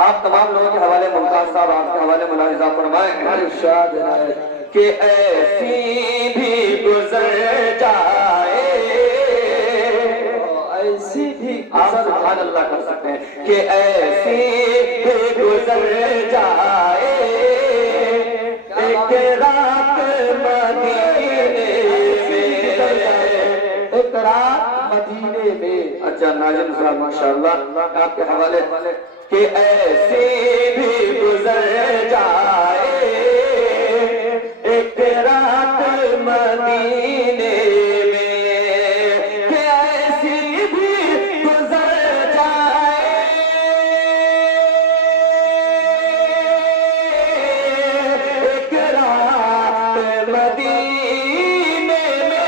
آپ تمام لوگوں کے حوالے ممتاز صاحب آپ کے حوالے ملاحظہ فرمائیں کہ ایسی بھی گزر جائے، ایسی بھی آپ سبحان اللہ کر سکتے ہیں کہ ایسی بھی گزر جائے ایک رات مدینے میں، ایک رات مدینے میں۔ اچھا ناظم صاحب ماشاءاللہ آپ کے حوالے کہ ایسی بھی گزر جائے ایک رات مدینے میں، کہ ایسی بھی گزر جائے ایک رات مدینے میں،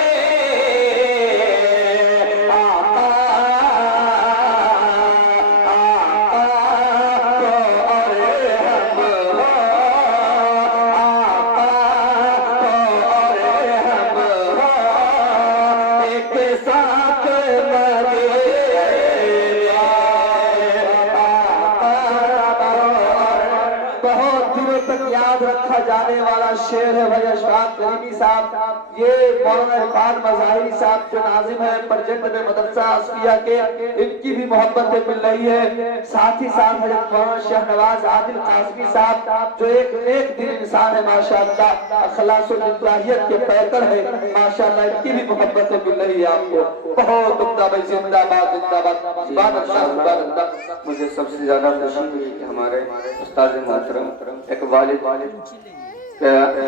آقا رکھا جانے والا شعر ہے بھائی اشفاق کریمی صاحب، یہ مولانا عرفان مظاہری صاحب جو ناظم ہیں پرجنٹ میں مدرسہ اصفیہ کے، ان کی بھی محبتیں مل رہی ہے۔ ساتھ ہی ساتھ حضرت مولانا شیخ نواز عادل قاسمی صاحب جو ایک دل انسان ہے ماشاءاللہ، اخلاص و اطلاعیت کے پیکر ہے ماشاءاللہ، ان کی بھی محبتیں مل رہی ہے آپ کو۔ بہت عمدہ بھائی، زندہ باد زندہ باد، سبحان اللہ سبحان اللہ۔ مجھے سب سے زیادہ خوشی ہوئی کہ ہمارے استاد محترم ایک والد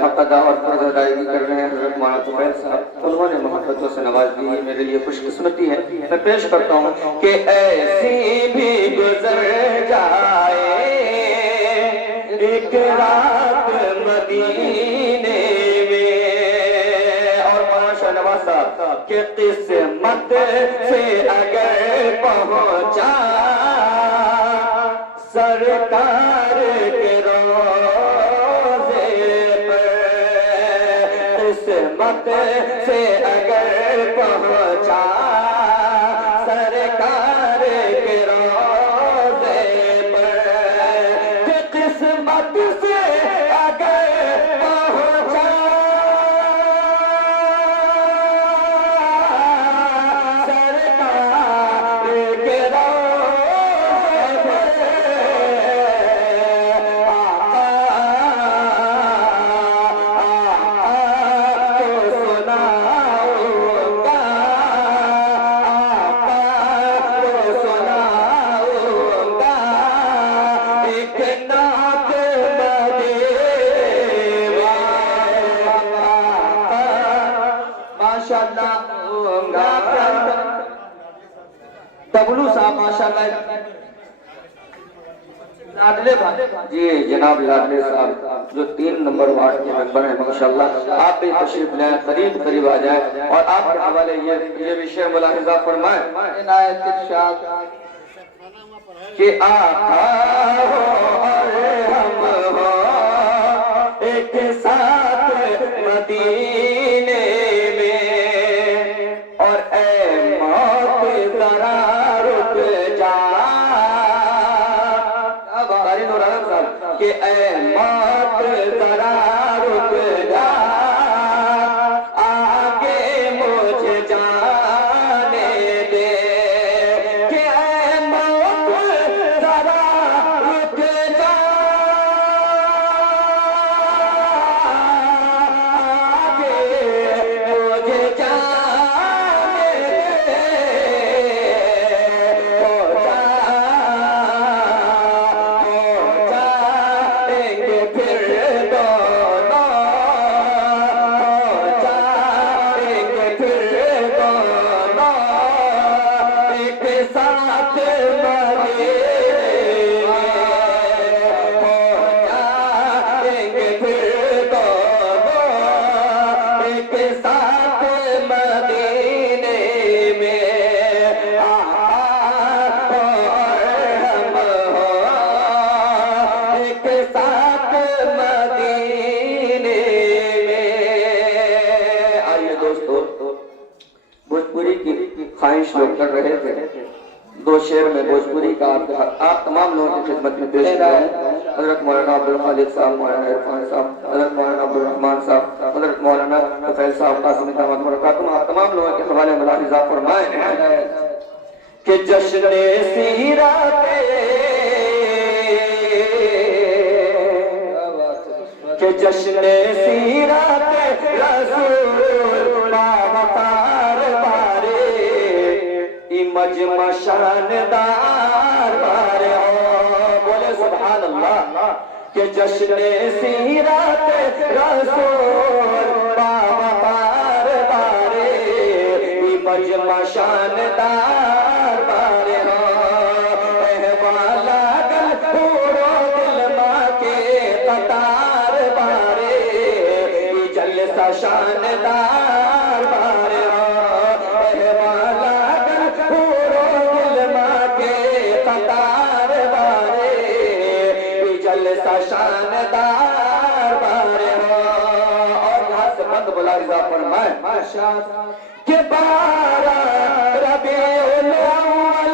حق ادا اور فرض ادائیگی کر رہے ہیں حضرت مولانا طفیل صاحب، انہوں نے محبتوں سے نواز دی، میرے لیے خوش قسمتی ہے۔ میں پیش کرتا ہوں کہ ایسی بھی گزر جائے ایک رات مدینے میں، اور مولانا شاہ نواز صاحب کہ قسمت سے اگر پہنچا سرکار کے روزے پر، قسمت سے اگر پہنچا سرکار کے روزے پر، کہ قسمت سے اگر پہنچا سرکار کے تبلو صاحب ماشاءاللہ لادلے بھائی، جی جناب لادلے صاحب جو 3 نمبر وارڈ کے ممبر ہیں ماشاءاللہ، آپ بھی تشریف لیں، قریب آ جائیں اور آپ کے حوالے یہ بھی شعر ملاحظہ فرمائیں۔ عنایت ارشاد کہ آقا ہو اور ہم ہو ایک ساتھ مدینے میں، اور اے موت ذرا رک جا، کہ اے موت ذرا رک جا، آگے مجھے جانے دے، کہ اے موت ذرا رک جا، آگے مجھے جانے دے، دو شعر میں بھوجپوری کا آپ تمام لوگوں کی خدمت میں پیش کر رہے ہیں۔ حضرت مولانا عبدالخالق صاحب، مولانا عرفان صاحب، حضرت مولانا عبدالرحمان صاحب، حضرت مولانا طفیل صاحب، قاسم دامت برکاتہ، آپ تمام لوگوں کے حوالے ملاحظہ فرمائیں کہ جشن سیرت کہ جشن سیرت رسول باوقار بارے مجمع شاندار بارے بولے سبحان اللہ کہ جشن سیرت رسول باوقار بارے مجمع شاندار بارے احوالا گل پورو دل ماں کے قطار بارے جلسہ شاندار بارے احوالا گل پورو دل ماں کے قطار بارے جلسہ شاندار بارے اور یہاں سے بند بلا رضا فرمائے کہ بارہ ربیع الاول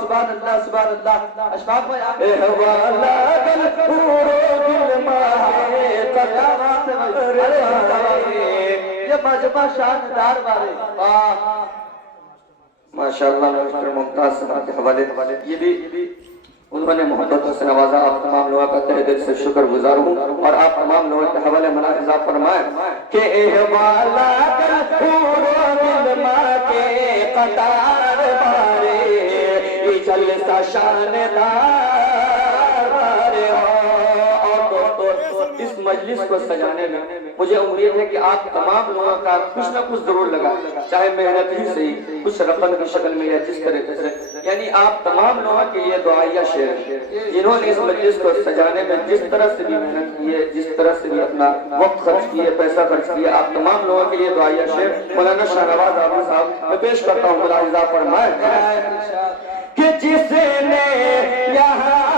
سبحان اللہ سبحان اللہ اشفاق بھائی آپ احوالا گل پورو دل ماہے قطارات یہ مجمع شاندار بارے ماشاءاللہ مستر ممتاز صاحب کے حوالے یہ بھی انہوں نے محبت سے نوازا۔ آپ تمام لوگوں کا تہ دل سے شکر گزار ہوں اور آپ تمام لوگوں کے حوالے ملاحظہ فرمائیں کہ احوالا گل پورو دل ماں کے قطار بارے جلسہ شاندار بارے اور دوستو اس مجلس کو سجانے میں مجھے امید ہے کہ آپ تمام لوگوں کا کچھ نہ کچھ ضرور لگا، چاہے محنت ہی صحیح، کچھ رقم کی شکل میں یا جس طرح سے، یعنی آپ تمام لوگوں کے یہ دعائیہ شعر ہیں جنہوں نے اس مجلس کو سجانے میں جس طرح سے بھی محنت کی ہے، جس طرح سے بھی اپنا وقت خرچ کیے، پیسہ خرچ کیا، آپ تمام لوگوں کے لیے دعائیہ شعر مولانا شاہ نواز احمد صاحب میں پیش کرتا ہوں۔ ملاحظہ فرمائیں کہ جس نے یہاں